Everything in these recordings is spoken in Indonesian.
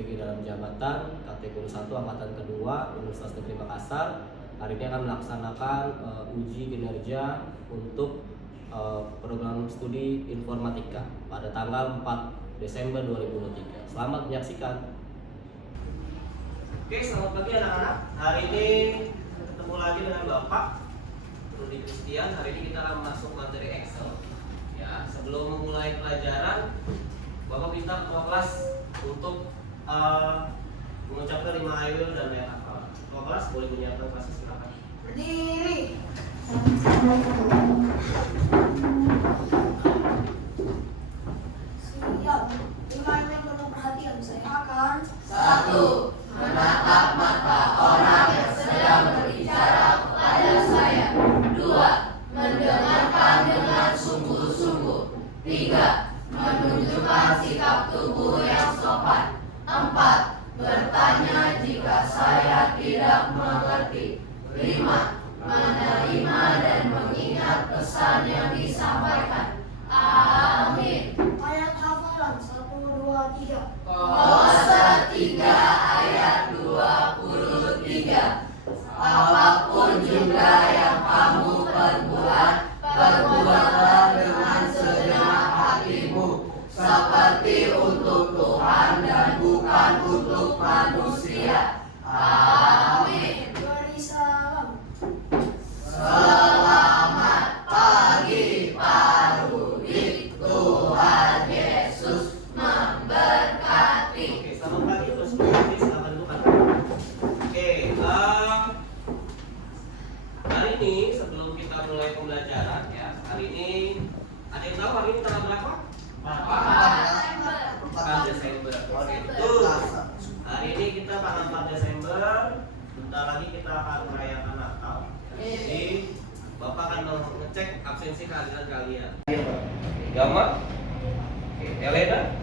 PG dalam jabatan kategori 1 angkatan kedua Universitas Negeri Makassar hari ini akan melaksanakan uji kinerja untuk program studi informatika pada tanggal 4 Desember 2023. Selamat menyaksikan. Oke, selamat pagi anak-anak. Hari ini ketemu lagi dengan Bapak Rudi Christian. Hari ini kita akan masuk materi Excel. Ya, sebelum memulai pelajaran, Bapak minta ketua kelas untuk mengucapkan 5 I will dan layak hafal. Ketua kelas boleh menyiapkan kelasnya, silakan. Berdiri. Siap. 5 I will penuh perhatian. Saya akan 1. Menatap mata orang yang sedang berbicara kepada saya. 2. Mendengarkan dengan sungguh-sungguh. 3. Menunjukkan sikap tubuh yang sopan. 4. Bertanya jika saya tidak mengerti. 5. Menerima dan mengingat pesan yang disampaikan. Amin. ayat hafalan 1, 2, 3. Kolose 3 ayat 23. Apapun juga yang kamu perbuat, perbuatlah dengan segenap hatimu, seperti untuk Tuhan dan bukan untuk manusia. Amin. Beri salam. Selamat pagi Pak Rudi, Tuhan Yesus memberkati. Oke, selamat pagi untuk semuanya. Silakan duduk. Oke, hari ini sebelum kita mulai pembelajaran ya, hari ini ada yang tahu hari ini tanggal berapa? 4 Desember. Oke, betul. Hari ini kita tanggal 4 Desember. Bentar lagi kita akan merayakan Natal. Jadi Bapak akan mengecek absensi kehadiran kalian. Gama, Elena,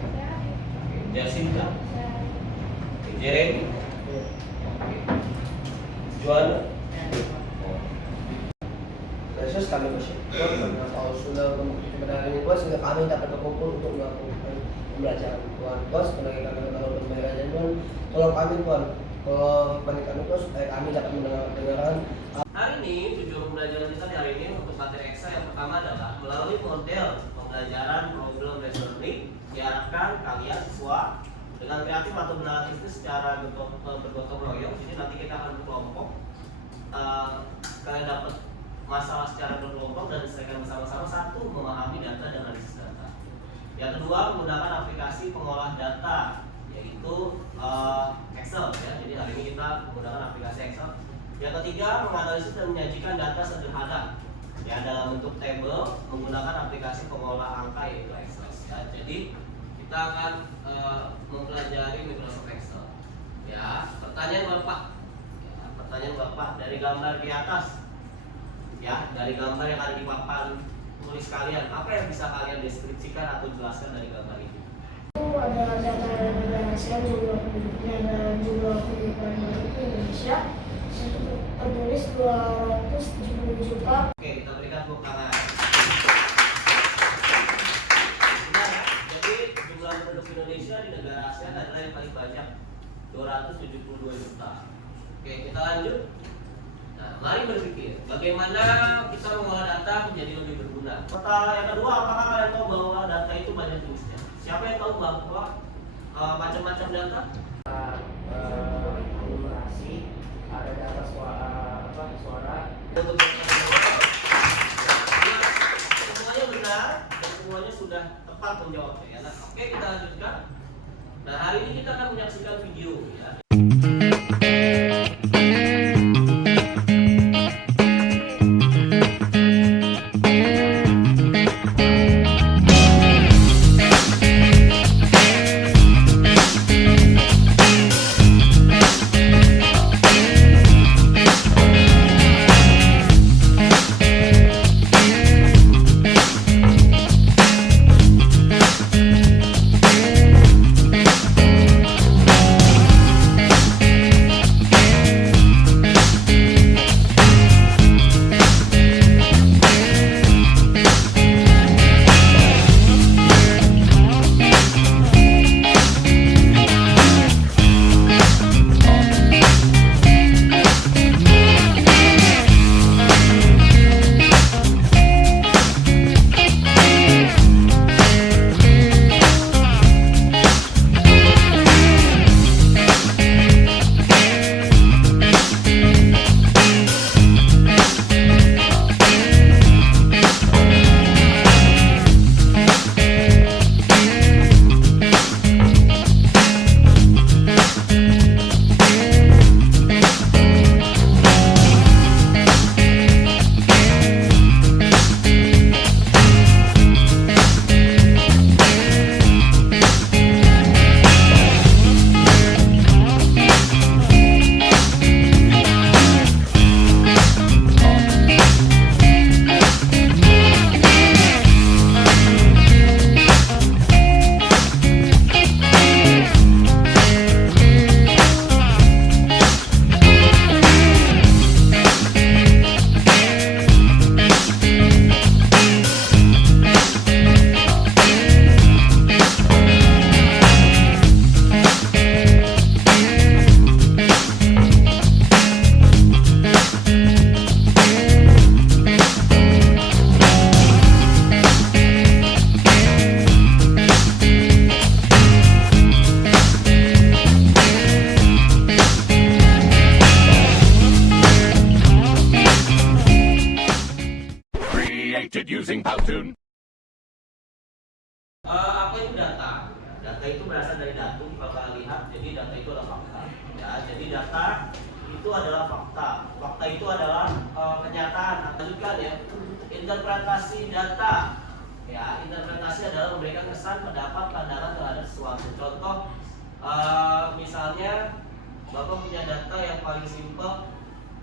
Jacinta, Jeremy, Juana. Yesus kami bersyukur karena Kau sudah memberi kebenaran ini Tuhan, sehingga kami dapat berkumpul untuk melakukan pembelajaran Tuhan. Tuhan sebenarnya kami kalau pembelajaran Tuhan, tolong kami Tuhan, kalau hikmati kami Tuhan supaya kami dapat mendengarkan. Hari ini tujuan pembelajaran kita hari ini untuk materi Excel yang pertama adalah melalui model pembelajaran problem based learning diharapkan kalian siswa dengan kreatif atau menangatif itu secara bergotong royong. Jadi nanti kita akan berkelompok, kalian dapat masalah secara berkelompok dan diselesaikan bersama-sama. Satu, memahami data dan analisis data. Yang kedua, menggunakan aplikasi pengolah data yaitu Excel ya. Jadi hari ini kita menggunakan aplikasi Excel. Yang ketiga, menganalisis dan menyajikan data sederhana ya dalam bentuk tabel menggunakan aplikasi pengolah angka yaitu Excel ya. Jadi kita akan mempelajari Microsoft Excel ya. Pertanyaan Bapak dari gambar di atas ya, dari gambar yang ada di papan tulis kalian, apa yang bisa kalian deskripsikan atau jelaskan dari gambar itu? Itu ada data negara Asia, jumlah penduduknya dan jumlah penduduk Indonesia. Itu tertulis 270 juta. Oke, kita berikan tepuk tangan. Benar, jadi jumlah penduduk Indonesia di negara ASEAN adalah yang paling banyak, 272 juta. Oke, kita lanjut. Nah, mari berpikir bagaimana kita mengolah data menjadi lebih berguna. Pertanyaan yang kedua, apakah kalian tahu bahwa data itu banyak jenisnya? Siapa yang tahu bahwa macam-macam data? Akumulasi, ada data suara. Semuanya benar dan semuanya sudah tepat menjawabnya ya. Nah, oke, kita lanjutkan. Nah, hari ini kita akan menyaksikan video ya. Using Powtoon. Apa itu data? Data itu berasal dari datum. Kalau kalian lihat, jadi data itu adalah fakta. Ya, jadi data itu adalah fakta. Fakta itu adalah kenyataan. Lanjutkan ya. Interpretasi data. Ya, interpretasi adalah memberikan kesan, pendapat, pandangan terhadap sesuatu. Contoh, misalnya Bapak punya data yang paling simpel,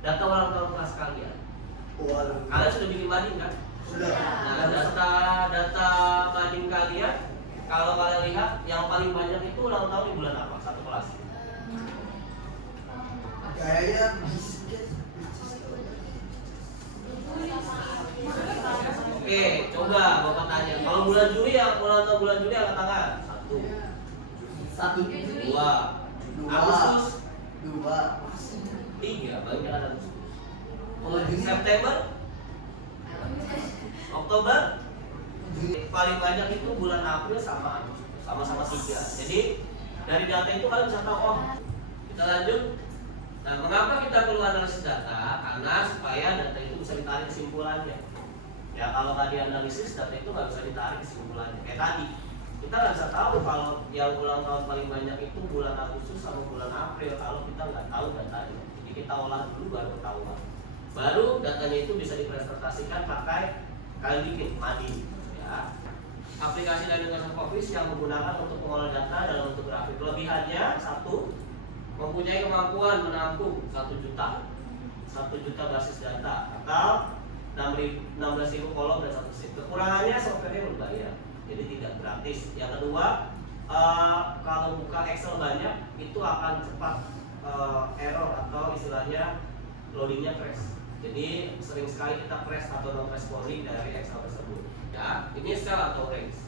data ulang tahun kelas kalian. Kalian sudah bikin banding kan? Sudah. Nah, data banding kalian, kalau kalian lihat yang paling banyak itu ulang tahun di bulan apa? Satu kelas. Kayaknya Oke, coba Bapak tanya. Kalau bulan Juli yang ulang tahun bulan Juli angkat tangan. Satu. Dua. Agustus. Tiga. Bagi kan Agustus. September. Oktober. Paling banyak itu bulan April sama Agustus. Sama-sama tiga. Jadi dari data itu kalian bisa tahu. Oh, kita lanjut. Nah, mengapa kita perlu analisis data? Karena supaya data itu bisa ditarik kesimpulannya. Ya, kalau nggak dianalisis, data itu nggak bisa ditarik kesimpulannya. Kayak tadi, kita nggak bisa tahu kalau yang ulang tahun paling banyak itu bulan Agustus sama bulan April kalau kita nggak tahu datanya. Jadi kita olah dulu baru ketahuan. Baru datanya itu bisa dipresentasikan pakai kalian bikin MADI. Ya. Aplikasi dari Microsoft Office yang menggunakan untuk mengolah data dalam bentuk grafik. Kelebihannya satu, mempunyai kemampuan menampung 1 juta basis data atau 16.000 kolom dan 1 sheet. Kekurangannya softwarenya berbayar, jadi tidak gratis. Yang kedua, kalau buka Excel banyak itu akan cepat error atau istilahnya loadingnya crash. Jadi sering sekali kita crash atau non responding dari Excel tersebut. Ya, ini cell atau range.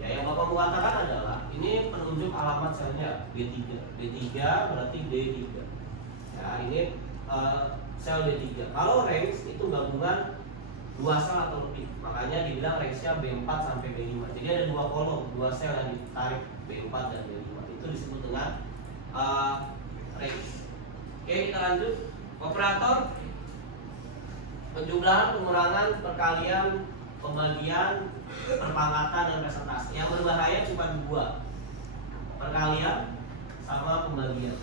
Ya, yang Bapak mau katakan adalah ini penunjuk alamat selnya D3. D3 berarti D3. Ya, ini sel D3. Kalau range itu gabungan 2 sel atau lebih. Makanya dibilang range-nya B4 sampai B5. Jadi ada 2 kolom, 2 sel yang ditarik B4 dan B5. Itu disebut dengan range. Oke, kita lanjut. Operator penjumlahan, pengurangan, perkalian, pembagian, perpangkatan dan presentasi. Yang berbahaya cuma 2. Perkalian sama pembagian.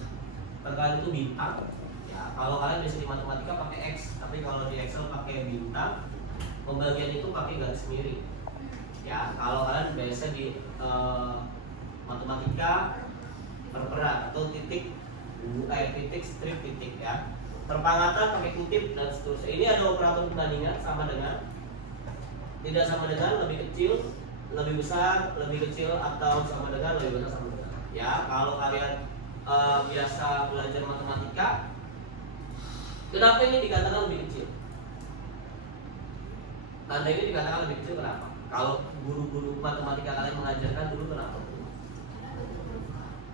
Perkalian itu bintang. Ya, kalau kalian biasa di matematika pakai X, tapi kalau di Excel pakai bintang. Pembagian itu pakai garis miring. Ya, kalau kalian biasa di matematika perperan atau titik, strip, titik ya. Perpangkatan pakai kutip dan seterusnya. Ini ada operator perbandingan sama dengan, tidak sama dengan, lebih kecil, lebih besar, lebih kecil, atau sama dengan, lebih besar, sama dengan. Ya, kalau kalian biasa belajar matematika, kenapa ini dikatakan lebih kecil? Tanda ini dikatakan lebih kecil kenapa? Kalau guru-guru matematika kalian mengajarkan dulu kenapa?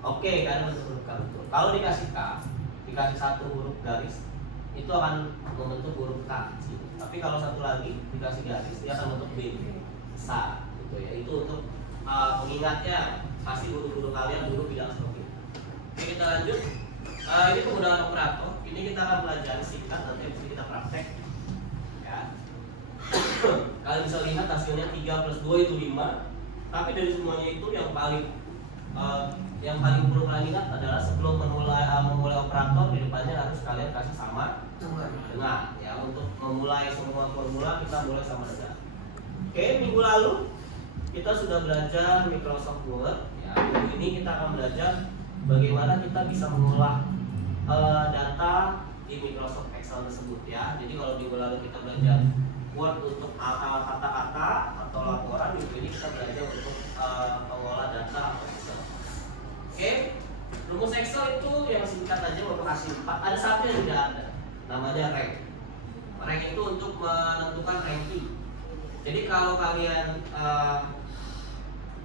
Oke, karena bentuk huruf K betul. Kalau dikasih K, dikasih 1 huruf garis, itu akan membentuk huruf K kecil. Tapi kalau satu lagi dikasih garis, dia akan membentuk B besar. Gitu ya. Itu untuk mengingatnya. Pasti guru-guru kalian dulu bilang seperti itu. Oke, kita lanjut. Ini penggunaan operator. Ini kita akan pelajari singkat, nanti mesti kita praktek. Ya. Kalian bisa lihat hasilnya 3 plus 2 itu 5. Tapi dari semuanya itu yang paling perlu kalian ingat adalah sebelum memulai operator, di depannya harus kalian kasih sama dengan. Ya, untuk memulai semua formula kita mulai sama dengan. Oke, minggu lalu kita sudah belajar Microsoft Word. Ya, minggu ini kita akan belajar bagaimana kita bisa mengolah data di Microsoft Excel tersebut ya. Jadi kalau minggu lalu kita belajar Word untuk kata-kata atau laporan, minggu ini kita belajar untuk mengolah data atau Excel. Oke, rumus Excel itu yang singkat aja Bapak kasih 4. Ada satu yang tidak ada, namanya rank. Rank itu untuk menentukan ranking. Jadi kalau kalian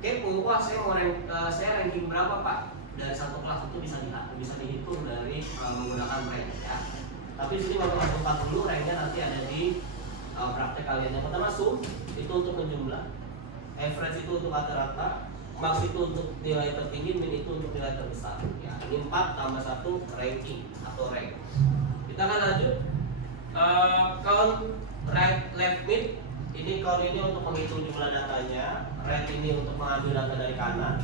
kepo, wah saya ranking berapa Pak? Dari satu kelas itu bisa dihitung dari menggunakan rank ya. Tapi di sini Bapak tempat dulu ranknya nanti ada di praktek kalian. Yang pertama sum itu untuk menjumlah, average itu untuk rata-rata, max itu untuk nilai tertinggi, min itu untuk nilai terbesar. Ya, ini 4 tambah 1 ranking atau rank. Kita akan lanjut. Count right, left, mid Ini count ini untuk menghitung jumlah datanya, right ini untuk mengambil data dari kanan,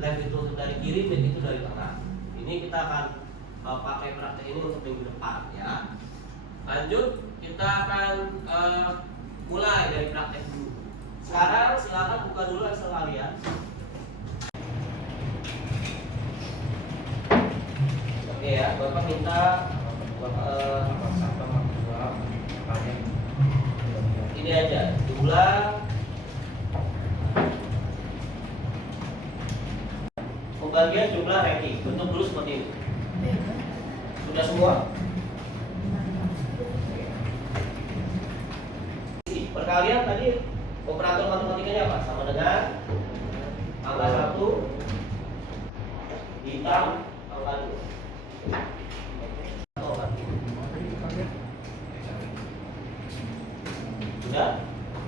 left itu untuk dari kiri, mid itu dari tengah. Ini kita akan pakai praktek ini untuk minggu depan ya. Lanjut, kita akan mulai dari praktek dulu. Sekarang silakan buka dulu Excel kalian. Oke ya, Bapak minta ini aja jumlah pembagian jumlah ranking. Bentuk dulu seperti ini. Sudah semua? Perkalian tadi operator matematikanya apa? Sama dengan angka 1 ditambah angka 2. Sudah?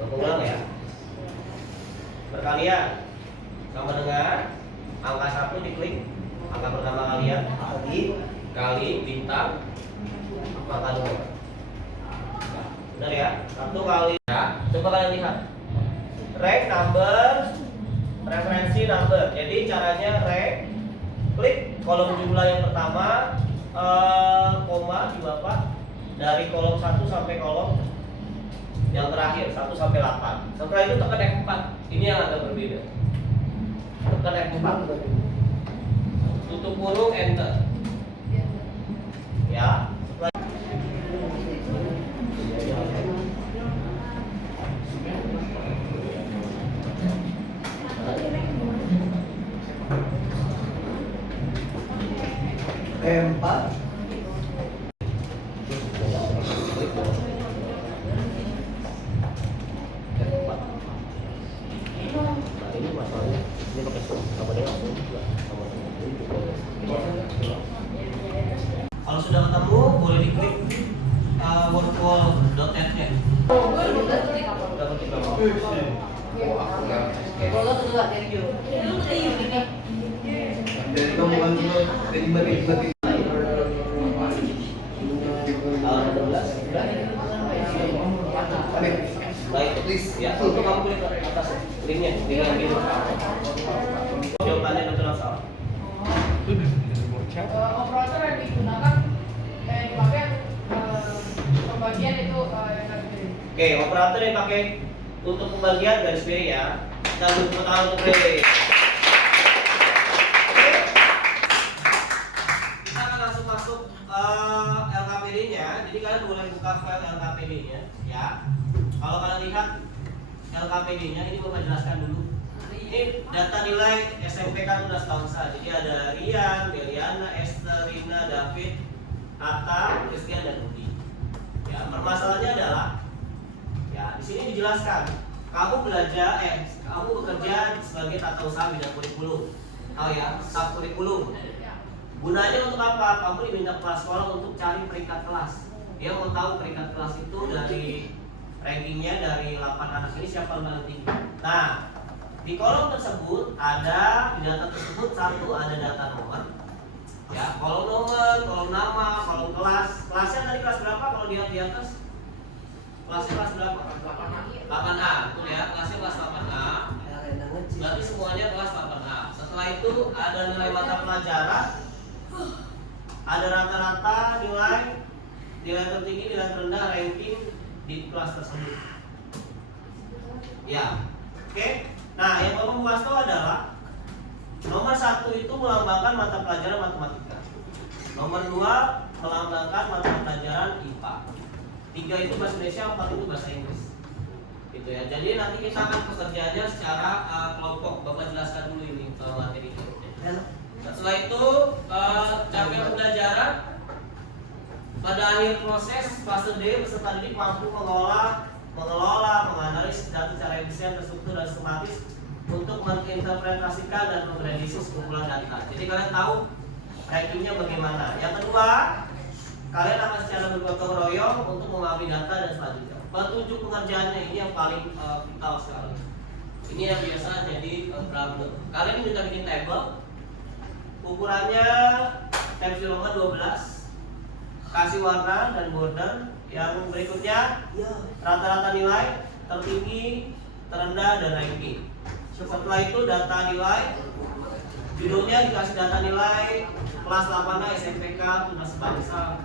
Ulang ya. Perkalian sama dengan angka 1 diklik angka pertama kalian kali bintang angka 2. Benar ya? 1 kali ya. Coba kalian lihat. Rank number, referensi number. Jadi caranya rank, klik kolom jumlah yang pertama, koma di Bapak dari kolom 1 sampai kolom yang terakhir 1 sampai 8. Setelah itu tekan F4. Ini yang agak berbeda. Tekan F4. Tutup kurung, enter. Ya. Empat. Ini masalahnya ini pakai sama dengan kalau sudah ketemu boleh diklik workflow.net-nya. Dari kamu kan dulu bagi Baik, please ya. Untuk kamu klik ke atas linknya, link yang biru. Jawabannya betul atau salah? Operator yang digunakan dipakai pembagian itu yang pilih. Oke, operator yang pakai untuk pembagian garis miring ya. Kita tepuk tangan untuk Rere. Kita akan langsung masuk LKPD-nya. Jadi kalian boleh buka file LKPD-nya ya. Kalau kalian lihat LKPD-nya, ini Bapak jelaskan dulu. Ini data nilai SMP kan udah sebangsa. Jadi ada Rian, Deliana, Esther, Rina, David, Atta, Christian dan Rudi. Ya, permasalahannya adalah ya di sini dijelaskan kamu bekerja sebagai tata usaha bidang kurikulum. Tahu ya, sub kurikulum. Gunanya untuk apa? Kamu diminta kepala sekolah untuk cari peringkat kelas. Dia mau tahu peringkat kelas itu dari rankingnya dari 8 anak ini siapa yang paling tinggi. Nah, di kolom tersebut ada di data tersebut satu ada data nomor, ya kolom nomor, kolom nama, kolom kelas. Kelasnya tadi kelas berapa? Kalau di atas kelasnya kelas berapa? 8A, betul ya? Kelasnya kelas 8A. Berarti semuanya kelas 8A. Setelah itu ada nilai mata pelajaran, ada rata-rata nilai tertinggi, nilai terendah, ranking di kelas tersebut. Ya, oke. Nah, yang Bapak mau tahu adalah nomor 1 itu melambangkan mata pelajaran matematika. Nomor 2 melambangkan mata pelajaran IPA. 3 itu bahasa Indonesia, 4 itu bahasa Inggris. Gitu ya. Jadi nanti kita akan pekerjaannya secara kelompok. Bapak jelaskan dulu ini materi ini. Nah, setelah itu capaian pembelajaran pada akhir proses fase D peserta didik mampu mengelola, menganalisis data secara efisien, terstruktur dan sistematis untuk menginterpretasikan dan memprediksi sekumpulan data. Jadi kalian tahu rankingnya bagaimana. Yang kedua, kalian akan secara bergotong royong untuk mengambil data dan selanjutnya. Petunjuk pengerjaannya ini yang paling vital sekali. Ini yang biasa jadi problem. Kalian minta bikin table, ukurannya Times New Roman 12, kasih warna dan border. Yang berikutnya rata-rata nilai tertinggi, terendah, dan ranking. Setelah itu data nilai, judulnya dikasih data nilai kelas 8A SMPK Tunas Bangsa.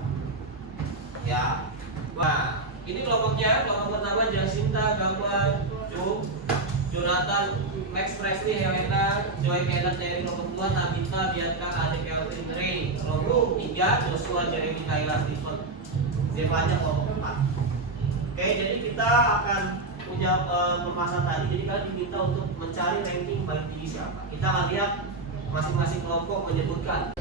Ya. Nah, ini kelompoknya. Kelompok pertama Jacinta, Gamal, Jonathan, Max Presley, Helena, Joy Kenneth dari kelompok 2, Tabitha, Bianca, Ade, Kelvin, Ray. Kelompok 3 Joshua, Jeremy, Kayla, Stephen, Zevanya kelompok 4. Oke, jadi kita akan punya pembahasan tadi. Jadi kalian diminta untuk mencari ranking paling tinggi siapa. Kita akan lihat masing-masing kelompok menyebutkan.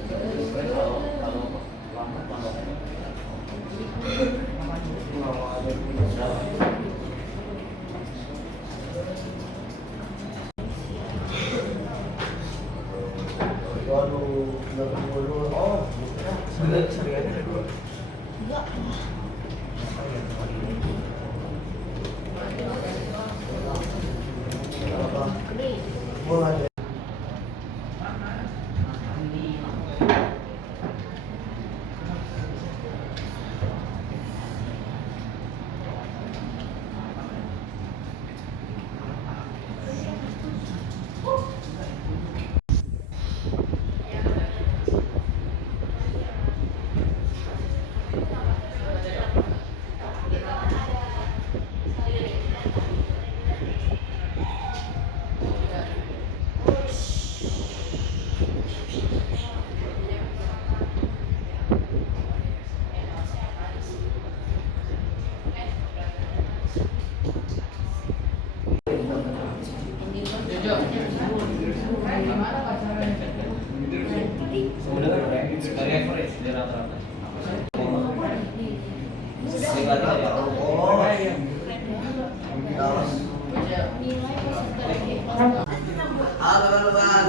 Halo teman-teman.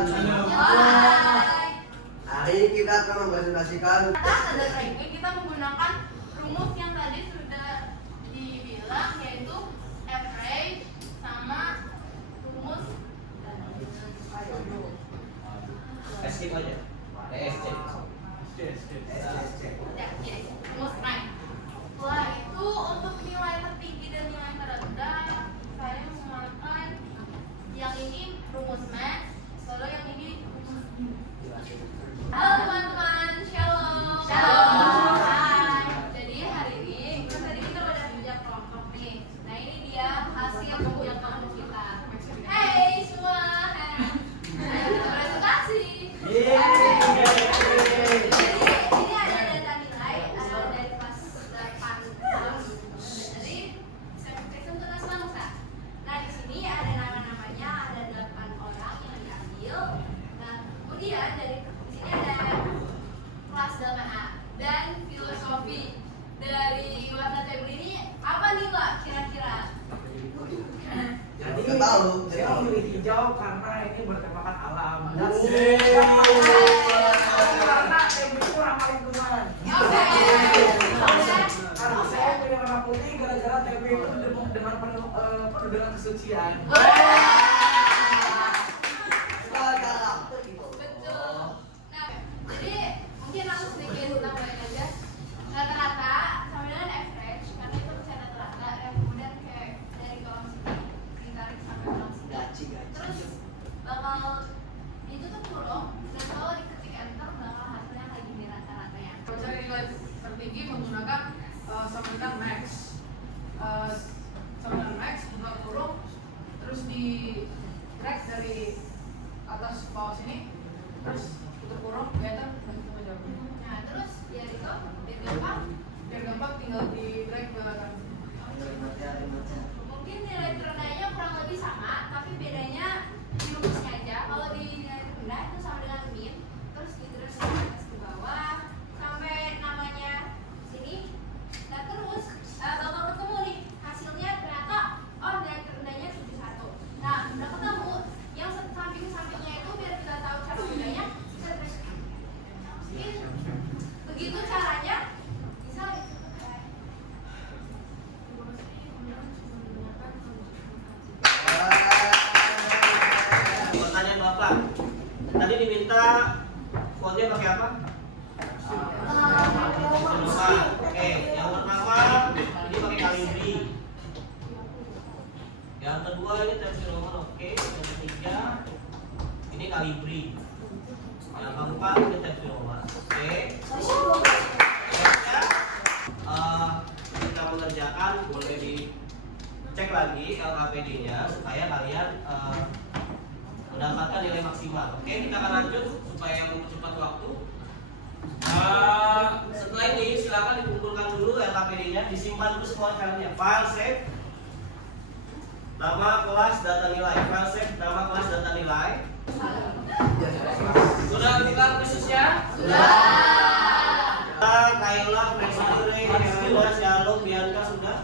Hari ini kita akan mempresentasikan Standar ranking kita menggunakan rumus yang tadi sudah dibilang, yaitu average sama rumus Skip aja. ESC. rumus rank. Setelah itu untuk nilai tertinggi dan nilai terendah, saya menggunakan yang ini rumus max, lalu yang ini rumus. Halo teman-teman, shalom. Shalom. Hai. Jadi hari ini tadi kita udah punya kelompok nih. Nah ini dia hasil punya kelompok kita. Hey semua. Ayo kita presentasi. Jadi ini ada data nilai, ada dari kelas 8 dari SMPK Tunas Bangsa. Nah di sini ada nama-namanya, ada 8 orang yang diambil. Nah kemudian dari sini ada kelas 8A dan filosofi. Dari warna tabel ini apa nih Pak kira-kira? Jadi Nggak tahu. saya memilih hijau karena ini bertemakan alam. Dan karena tempe itu ramah lingkungan. Oke. Karena saya pilih warna putih gara-gara tempe itu dengan penuh dengan kesucian. Betul. Nah, jadi mungkin aku sedikit tambahin aja. Rata-rata sama dengan average karena itu bisa rata-rata dan kemudian kayak dari kolom sini ditarik sampai kolom sini. Terus bakal itu tuh kurung dan kalau diketik enter bakal hasilnya kayak gini rata-ratanya. Mencari nilai tertinggi menggunakan samakan max. Samakan max buka kurung, terus di drag dari atas ke bawah sini, terus tutup kurung, enter, dan kita menjawab. Nah, terus biar gampang Biar gampang tinggal di drag ke kanan. mungkin nilai terendahnya kurang lebih sama, tapi bedanya di rumusnya aja. Kalau di nilai terendah itu sama dengan min, terus diterus ke atas ke bawah sampai namanya sini. Nah terus bakal ketemu nih hasilnya ternyata oh nilai terendahnya 71. Nah udah ketemu yang samping-sampingnya itu biar kita tahu cara bedanya bisa terus. Mungkin begitu caranya bisa. Pertanyaan Bapak. Tadi diminta fontnya pakai apa? Oke, yang pertama ini pakai Calibri. Yang kedua ini tensi Roman, oke. Yang ketiga ini kalibri. Yang keempat ini tensi Roman, oke. Selanjutnya kita mengerjakan, boleh dicek lagi LKPD-nya supaya kalian mendapatkan nilai maksimal. Oke, kita akan lanjut supaya mempercepat waktu. Setelah ini silakan dikumpulkan dulu LKPD-nya, disimpan dulu semua filenya. File save, nama kelas data nilai, file save, nama kelas data nilai. Sudah buka khususnya? Sudah. Kayla, Presiden, Hesbila, Shalom, Bianca sudah?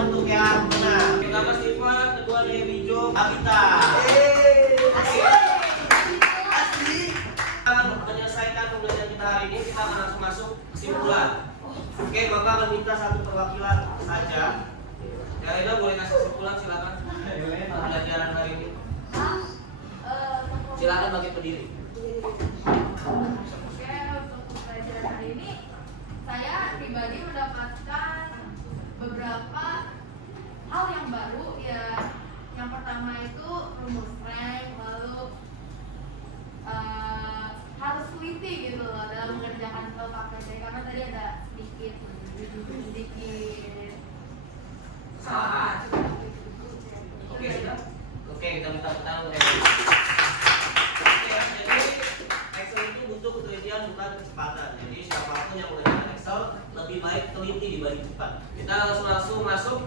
Untuk yang menang, pertama Stefan, kedua Dewi Jo, Abita. Kita akan menyelesaikan pembelajaran kita hari ini. Kita akan langsung masuk kesimpulan. Oke, Bapak akan minta satu perwakilan saja. Yang lainnya boleh kasih kesimpulan, silakan. Pembelajaran hari ini. Silakan bagi pendiri. Oke, untuk pembelajaran hari ini saya pribadi mendapatkan beberapa hal yang baru ya. Yang pertama itu rumus rank, lalu harus teliti gitu loh dalam mengerjakan LKPD karena tadi ada sedikit Salah. Oke, sudah. Oke, kita minta pertanyaan. Oke, jadi Excel itu butuh ketelitian bukan kecepatan. Jadi siapapun yang mengerjakan Excel lebih baik teliti dibanding cepat. Kita langsung masuk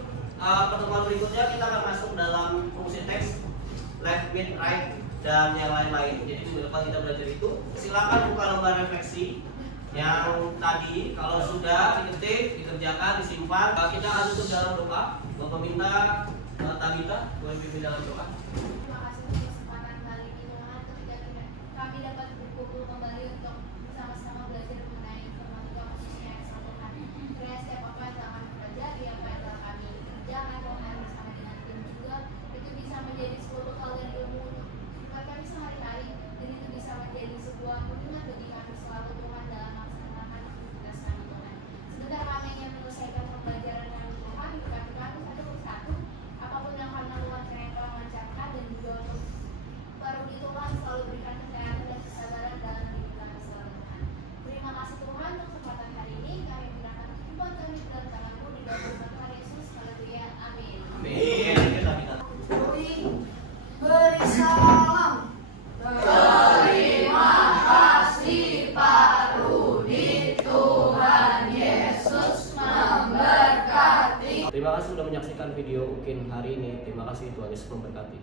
pertemuan berikutnya. Kita akan masuk dalam fungsi teks, left, mid, right, dan yang lain-lain. Jadi minggu depan kita belajar itu. Silakan buka lembar refleksi yang tadi. Kalau sudah diketik, dikerjakan, disimpan. Kita akan tutup dalam doa. Bapak minta Tabita boleh pimpin dalam doa. Terima kasih untuk kesempatan kali ini Tuhan, ketika kami dapat berkumpul kembali untuk bersama-sama belajar mengenai informatika khususnya Excel Tuhan. Kiranya setiap apa yang telah kami pelajari, apa yang telah kami kerjakan Tuhan bersama dengan tim juga, itu bisa menjadi sebuah bekal dan ilmu untuk kehidupan kami sehari-hari, dan itu bisa menjadi sebuah bimbingan bagi kami selalu Tuhan dalam melaksanakan aktivitas kami Tuhan. Sebentar kami ingin menyelesaikan pembelajaran kami Tuhan, berkati kami satu persatu, apapun yang kami lakukan kiranya Tuhan lancarkan, dan juga untuk Parudi Tuhan selalu berikan kesehatan dan kesabaran dalam hidup kami selalu Tuhan. Terima kasih Tuhan untuk kesempatan hari ini. Kami menyerahkan kehidupan kami dalam tangan-Mu di dalam nama Tuhan Yesus. Haleluya. Amin. Amin. Oke, Tabita. Beri salam. Terima kasih Pak Rudi, Tuhan Yesus memberkati. Terima kasih sudah menyaksikan video UKIN hari ini. Terima kasih, Tuhan Yesus memberkati.